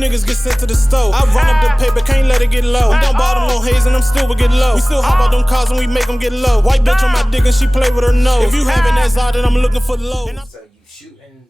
niggas get sent to the stove. I run up the paper, can't let it get low. I'm down bottom on haze and I'm still would get low. We still hop out them cars and we make them get low. White bitch on my dick and she play with her nose. If you having that zod, then I'm looking for low. So you shooting,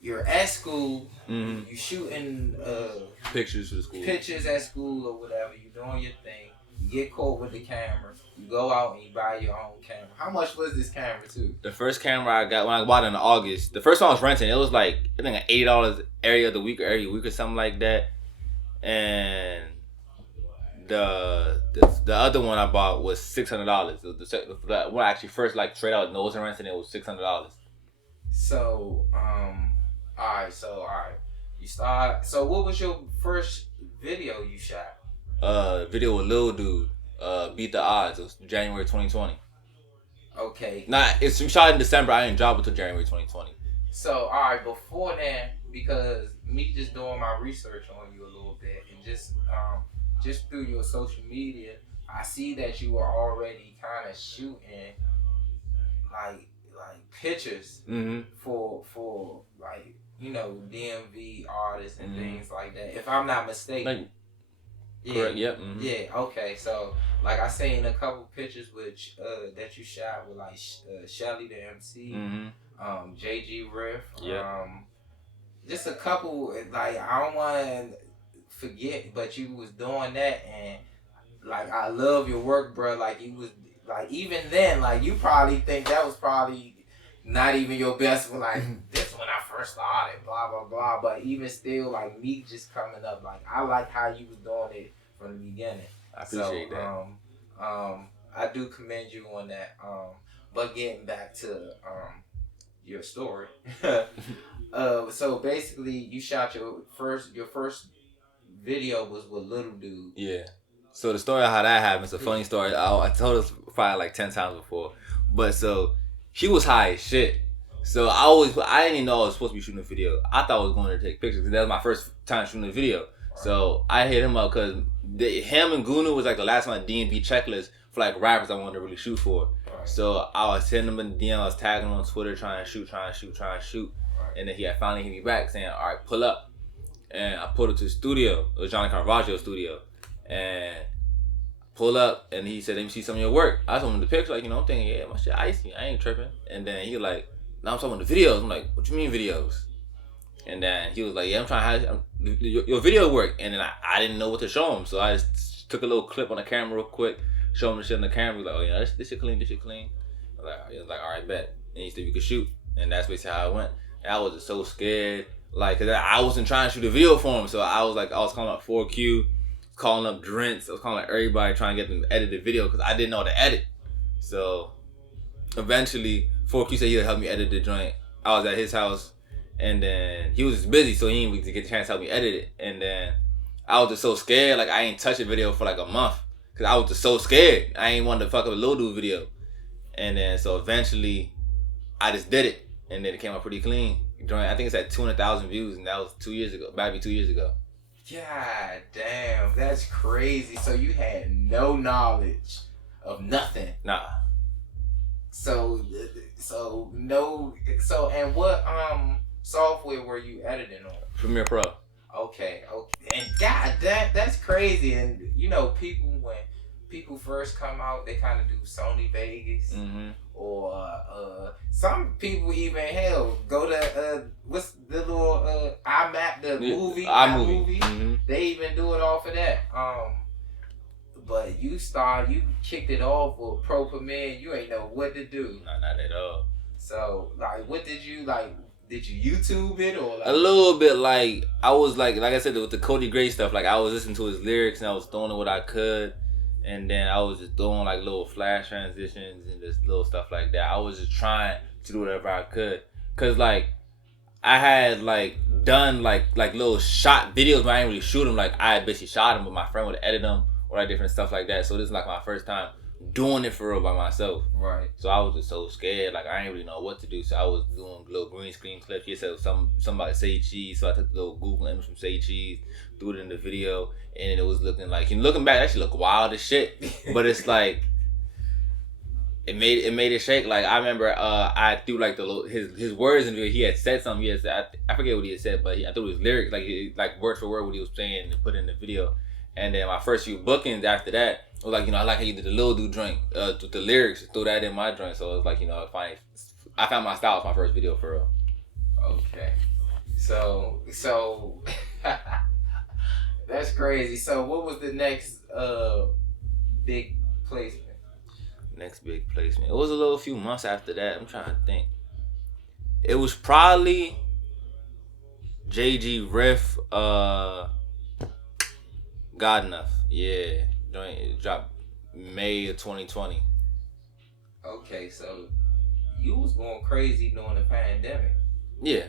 you're at school, you shooting pictures for the school. Pictures at school or whatever, you doing your thing, you get caught with the camera, you go out and you buy your own camera. How much was this camera too? The first camera I got when I bought it in August, the first one I was renting, it was like, I think like $80 every other week or every week or something like that. And the other one I bought was $600. The one I actually first like straight out nose and renting, it was $600. So, alright. You start. So, what was your first video you shot? Video with Lil Dude, Beat the Odds. It was January 2020. Okay. It's shot in December. I didn't drop it until January 2020. So, alright, before then, because me just doing my research on you a little bit and just through your social media, I see that you were already kind of shooting like pictures for like, you know, DMV artists and things like that. If I'm not mistaken. Correct. Yep. Yeah. Okay. So, like, I seen a couple pictures which that you shot with like Shelly the MC, JG Riff. Just a couple. Like, I don't want to forget, but you was doing that, and like, I love your work, bro. Like, you was like, even then, like, you probably think that was probably not even your best one. Like, this when I first started, blah blah blah. But even still, like, me just coming up, like, I like how you was doing it from the beginning. I appreciate that. I do commend you on that. But getting back to your story. So basically, you shot your first video was with Lil Dude. Yeah. So the story of how that happened is a funny story. I told us probably like 10 times before. But so he was high as shit. So I didn't even know I was supposed to be shooting a video. I thought I was going to take pictures because that was my first time shooting a video. So I hit him up because him and Gunu was like the last one DMV checklist for like rappers I wanted to really shoot for. So I was sending him in the DM, I was tagging him on Twitter, trying to shoot. And then he had finally hit me back saying, all right, pull up. And I pulled up to the studio. It was Johnny Caravaggio's studio. And pull up, and he said, let me see some of your work. I told him the picture, like, you know, I'm thinking, yeah, my shit icy, I ain't tripping. And then he was like, now I'm talking about the videos. I'm like, what you mean videos? And then he was like, yeah, I'm trying to hide your video work. And then I didn't know what to show him. So I just took a little clip on the camera real quick, show him the shit on the camera. He was like, oh yeah, this shit clean. He was like, all right, bet. And he said, we could shoot. And that's basically how it went. And I was just so scared. Like, cause I wasn't trying to shoot a video for him. So I was calling up 4Q, calling up Drinks. I was calling up everybody trying to get them to edit the video because I didn't know how to edit. So eventually 4Q said he'd help me edit the joint. I was at his house and then he was just busy, so he didn't get a chance to help me edit it. And then I was just so scared, like I ain't touched a video for like a month because I was just so scared. I ain't wanted to fuck up a Lil Dude video. And then so eventually I just did it and then it came out pretty clean. I think it's at 200,000 views and that was 2 years ago, about to be 2 years ago. God damn, that's crazy. So you had no knowledge of nothing. Nah. So and what software were you editing on? Premiere Pro. Okay. And God, that's crazy. And you know, when people first come out, they kind of do Sony Vegas, or some people even go to what's the little iMac, the movie, iMovie. They even do it off of that. But you kicked it off with Pro Premiere. You ain't know what to do. No, not at all. So like, what did you like? Did you YouTube it or like? A little bit. Like I was like I said with the Cody Gray stuff. Like I was listening to his lyrics and I was throwing in what I could, and then I was just doing like little flash transitions and just little stuff like that. I was just trying to do whatever I could, cause like I had like done like little shot videos, but I didn't really shoot them. Like I had basically shot them, but my friend would edit them or like different stuff like that. So this is like my first time doing it for real by myself. Right. So I was just so scared. Like I didn't really know what to do. So I was doing little green screen clips. He said somebody say cheese. So I took the little Google image from say cheese, threw it in the video, and it was looking like, looking back, that shit look wild as shit. But it's like, it made it shake. Like I remember, I threw like his words in the video. He had said something. He had said, I forget what he had said, but I thought it was lyrics, like word for word what he was saying and put in the video. And then my first few bookings after that was like, I like how you did the Lil Dude joint with the lyrics, threw that in my joint. So it was like, I found my style with my first video for real. Okay, so that's crazy. So what was the next big placement? Next big placement. It was a few months after that. I'm trying to think. It was probably JG Riff, God Enough. Yeah. It dropped May of 2020. Okay, so you was going crazy during the pandemic. Yeah.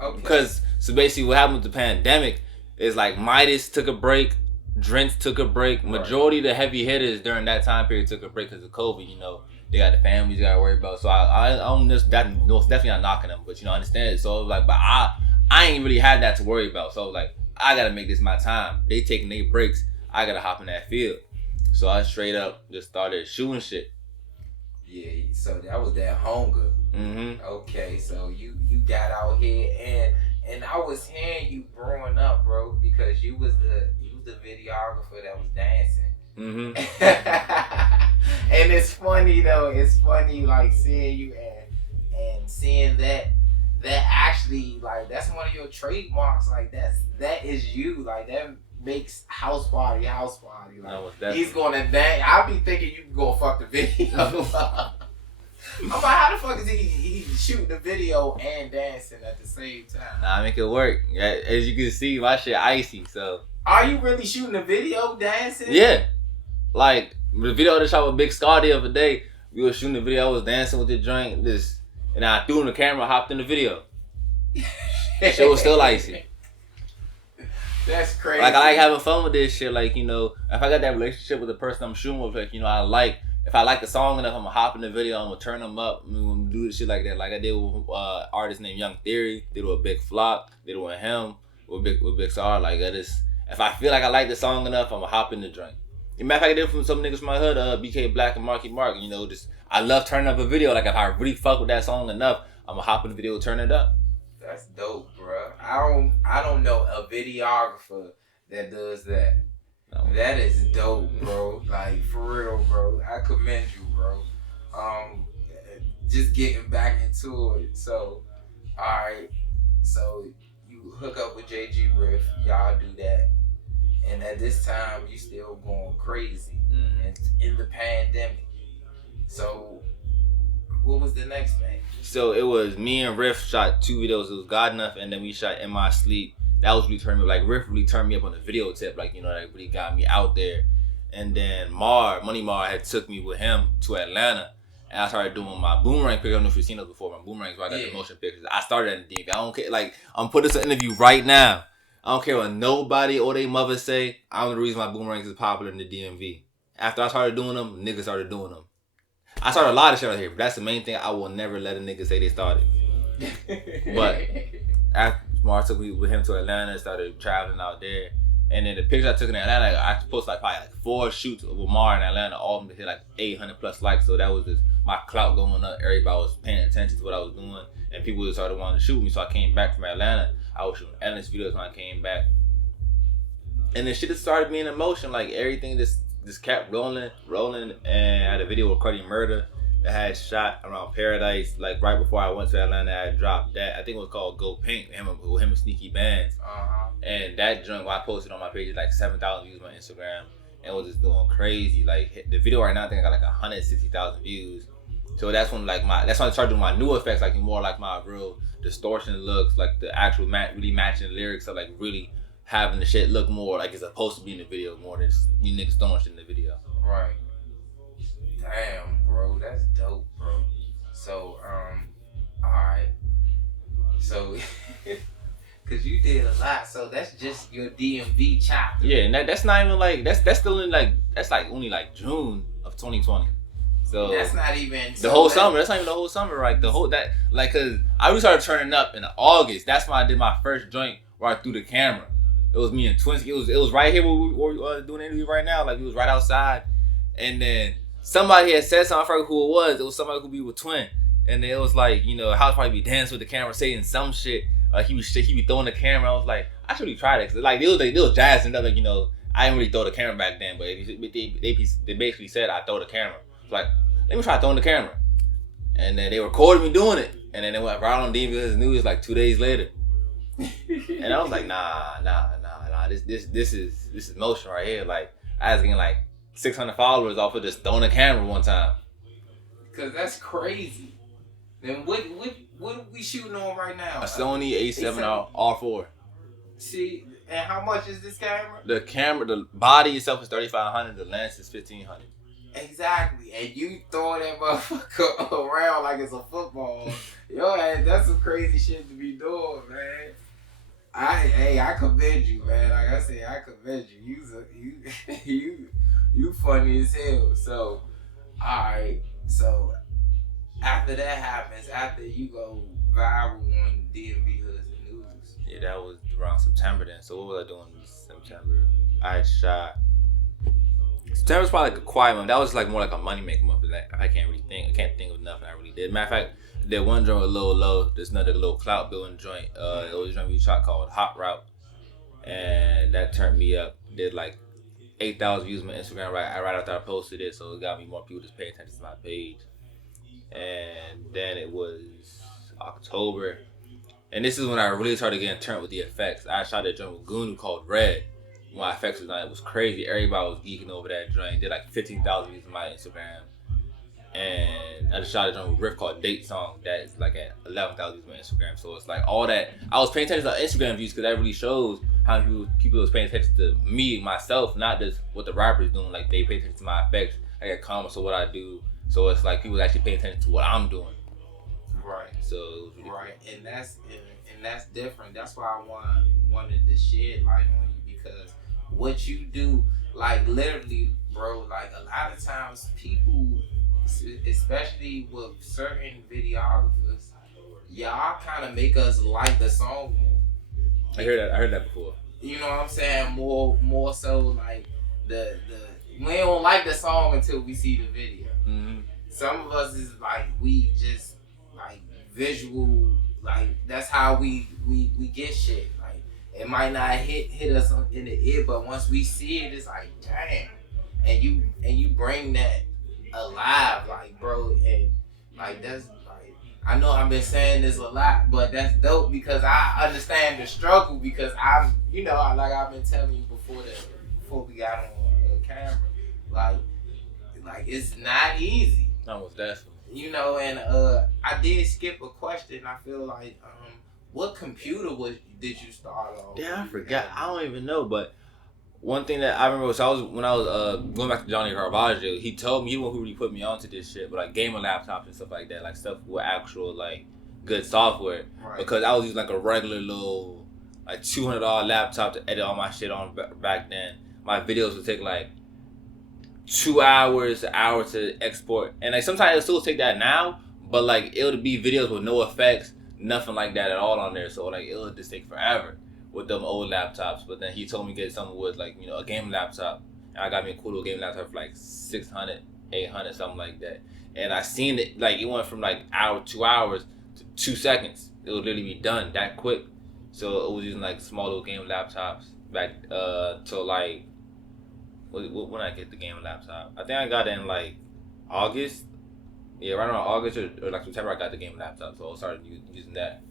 Okay. Because, so basically what happened with the pandemic is like Midas took a break, Drench took a break. Majority of the heavy hitters during that time period took a break because of COVID, They got the families they got to worry about. So I don't just, that was definitely not knocking them, but I understand it. So it was like, but I ain't really had that to worry about. So like, I got to make this my time. They taking their breaks. I got to hop in that field. So I straight up just started shooting shit. Yeah, so that was that hunger. Mm-hmm. Okay, so you got out here and I was hearing you growing up, bro, because you was the videographer that was dancing. Mm-hmm. And it's funny though. It's funny like seeing you and seeing that actually like that's one of your trademarks. Like that is you. Like that makes House Party. Like he's gonna dance. I'll be thinking you can go fuck the video. I'm like, how the fuck is he shooting the video and dancing at the same time? Nah, I make it work. As you can see, my shit icy. So are you really shooting a video dancing? Yeah. Like the video that shot with Big Scar the other day, we were shooting the video. I was dancing with the joint, and I threw in the camera, hopped in the video. Shit was still icy. That's crazy. Like I like having fun with this shit. Like if I got that relationship with the person I'm shooting with, like if I like the song enough, I'm gonna hop in the video. I'm gonna turn them up. I'm gonna do the shit like that. Like I did with artist named Young Theory. Did with Big Flock. Did with him. With Big Star. Like I just, if I feel like I like the song enough, I'm gonna hop in the joint. Matter of fact, I did from some niggas from my hood, BK Black and Marky Mark. Just I love turning up a video. Like if I really fuck with that song enough, I'm gonna hop in the video, turn it up. That's dope, bro. I don't know a videographer that does that. No. That is dope, bro. Like for real, bro. I commend you, bro. Just getting back into it. So, all right. So you hook up with JG Riff. Y'all do that. And at this time, you still going crazy and in the pandemic. So, what was the next thing? So it was me and Riff shot 2 videos. It was God Enough, and then we shot In My Sleep. That was really turned me up. Like Riff really turned me up on the video tip. Like that really got me out there. And then Money Mar had took me with him to Atlanta, and I started doing my boomerang pictures. I don't know if you've seen those before. My boomerangs where I got the motion pictures. I started at the DMV. I don't care. Like I'm putting this interview right now. I don't care what nobody or their mother say. I'm the reason my boomerangs is popular in the DMV. After I started doing them, niggas started doing them. I started a lot of shit out here, but that's the main thing. I will never let a nigga say they started. But after Mar took me with him to Atlanta, started traveling out there. And then the pictures I took in Atlanta, I posted probably 4 shoots with Mar in Atlanta. All of them hit 800 plus likes. So that was just my clout going up. Everybody was paying attention to what I was doing. And people just started wanting to shoot me. So I came back from Atlanta. I was shooting endless videos when I came back. And then shit just started being in motion. Like everything just kept rolling. And I had a video with Cardi Murder that I had shot around Paradise. Like right before I went to Atlanta, I had dropped that. I think it was called Go Pink with him and Sneaky Bands. And that joint, I posted on my page, 7,000 views on Instagram. And was just doing crazy. Like the video right now, I think I got 160,000 views. So that's when that's when I started doing my new effects, more like my real distortion looks, like the actual really matching the lyrics, so really having the shit look more like it's supposed to be in the video more than just you niggas throwing shit in the video. Right. Damn, bro, that's dope, bro. So, alright. So, cause you did a lot, so that's just your DMV chapter. Yeah, and that's not even that's still in that's only June of 2020. So that's not even the whole summer. That's not even the whole summer. Cause I really started turning up in August. That's when I did my first joint where I threw the camera. It was me and Twins. It was right here where we doing the interview right now. Like we was right outside, and then somebody had said something. I forgot who it was. It was somebody who be with Twin, and it was like, you know, House Partii be dancing with the camera, saying some shit. He be throwing the camera. I was like, I should really try that. Cause like they was jazzing up, like, you know, I didn't really throw the camera back then, but they basically said I throw the camera. Like, let me try throwing the camera, and then they recorded me doing it, and then it went right on DV's news like 2 days later. And I was like, nah, this is motion right here. Like, I was getting like 600 followers off of just throwing a camera one time. Cause that's crazy. Then what are we shooting on right now? A Sony A7 R4. See, and how much is this camera? The body itself is $3,500. The lens is $1,500. Exactly, and you throw that motherfucker around like it's a football. Yo, that's some crazy shit to be doing, man. I commend you, man. Like I said, I commend you. You funny as hell. So, alright. So, after that happens, after you go viral on DMV Hoods and News. Yeah, that was around September then. So, what was I doing in September? I shot. September was probably like a quiet month. That was like more like a money making month. Like, I can't think of nothing I really did. Matter of fact, there one joint with Lil Low. There's another little clout building joint. It was a joint we shot called Hot Route, and that turned me up. Did like 8,000 views on my Instagram right after I posted it, so it got me more people just paying attention to my page. And then it was October, and this is when I really started getting turned with the effects. I shot that joint with Gunu called Red. My effects was on, it was crazy. Everybody was geeking over that joint. Did like 15,000 views on my Instagram. And I just shot a joint with Riff called Date Song. That's like at 11,000 views on my Instagram. So it's like all that. I was paying attention to Instagram views because that really shows how people was paying attention to me, myself, not just what the rapper's doing. Like they pay attention to my effects. I get comments of what I do. So it's like people actually paying attention to what I'm doing. Right. So it was really right. Cool. And that's different. That's why I wanted to shed light on you, because what you do, like literally, bro, like a lot of times people, especially with certain videographers, y'all kind of make us like the song more. I heard that before. You know what I'm saying? More so like the we don't like the song until we see the video. Mm-hmm. Some of us is like we just like visual, like that's how we get shit. Like it might not hit us in the ear, but once we see it, it's like damn. And you bring that alive, like bro, and like that's like I know I've been saying this a lot, but that's dope because I understand the struggle, because I'm, you know, like I've been telling you before we got on camera, like it's not easy. Almost definitely. You know, and I did skip a question. I feel like what computer did you start on? Yeah, I forgot. I don't even know, but one thing that I remember was when I was going back to Johnny Caravaggio, he told me, he the one who really put me onto this shit, but like gaming laptops and stuff like that, like stuff with actual like good software. Right. Because I was using like a regular little like $200 laptop to edit all my shit on back then. My videos would take like 2 hours, an hour to export, and like sometimes it'll still take that now, but like it would be videos with no effects, nothing like that at all on there. So like it'll just take forever with them old laptops. But then he told me to get something with like, you know, a game laptop, and I got me a cool little game laptop for like 600, 800, something like that. And I seen it, like it went from like 2 hours to 2 seconds. It would literally be done that quick. So it was using like small little game laptops back till like when I get the game laptop. I think I got it in like August. Yeah, right around August or like September I got the game laptop. So I started using that.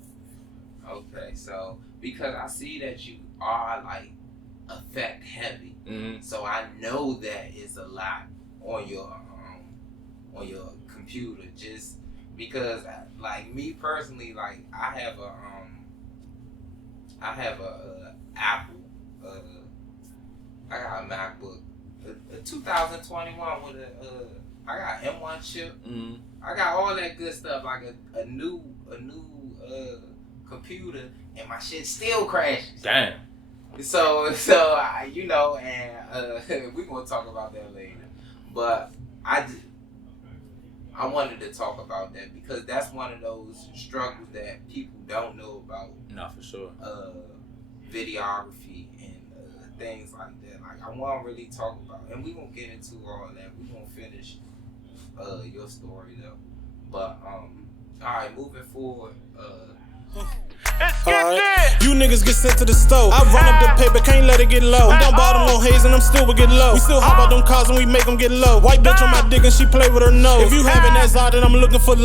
Okay, so because I see that you are like effect heavy, so I know that it's a lot on your computer. Just because, like me personally, like I have a Apple. I got a MacBook, a 2021 with I got M1 chip. I got all that good stuff, like a new computer, and my shit still crashes. Damn. So I, you know, and we gonna talk about that later. But I wanted to talk about that because that's one of those struggles that people don't know about. No, for sure. Videography and things like that. Like I want to really talk about, and we gonna get into all that. We gonna finish your story though. But alright, moving forward. Alright, you niggas get sent to the stove. I run up the paper, can't let it get low. I'm down bottom on haze and I'm still will get low. We still hop out them cars and we make them get low. White bitch on my dick and she play with her nose. If you having that Zod, then I'm looking for